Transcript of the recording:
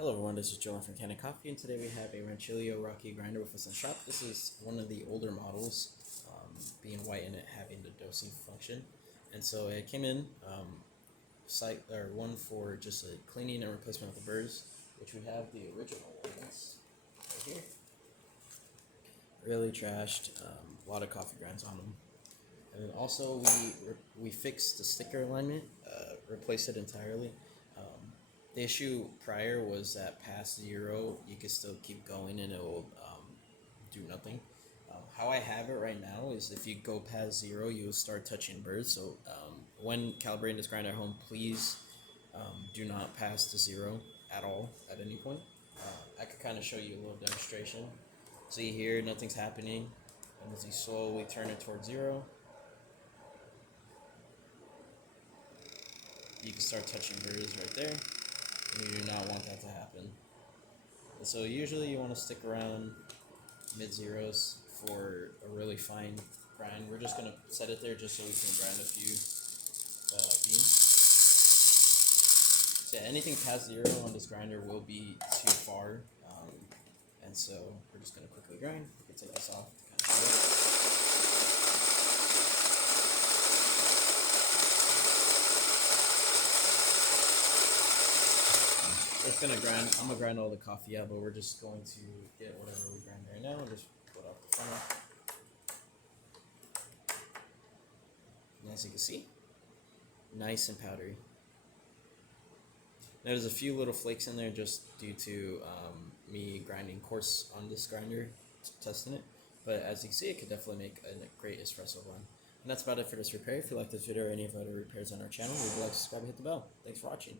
Hello everyone, this is Joel from Kanen Coffee, and today we have a Rancilio Rocky grinder with us in shop. This is one of the older models, being white and it having the dosing function. And so it came in one for just a cleaning and replacement of the burrs, which we have the original ones right here. Really trashed, a lot of coffee grinds on them. And then also we fixed the sticker alignment, replaced it entirely. The issue prior was that past 0, you can still keep going and it will do nothing. How I have it right now is if you go past 0, you will start touching burrs. So when calibrating this grinder at home, please do not pass the 0 at all at any point. I could kind of show you a little demonstration. See here, nothing's happening. And as you slowly turn it towards 0, you can start touching burrs right there. And you do not want that to happen. And so usually you want to stick around mid-zeros for a really fine grind. We're just going to set it there just so we can grind a few beans. So yeah, anything past 0 on this grinder will be too far. And so we're just going to quickly grind. We can take this off to kind of show it. It's gonna grind. I'm gonna grind all the coffee out, but we're just going to get whatever we grind right now and just put off the funnel. And as you can see, nice and powdery. Now, there's a few little flakes in there just due to me grinding coarse on this grinder, testing it. But as you can see, it could definitely make a great espresso blend. And that's about it for this repair. If you like this video or any of the other repairs on our channel, leave a like, subscribe, and hit the bell. Thanks for watching.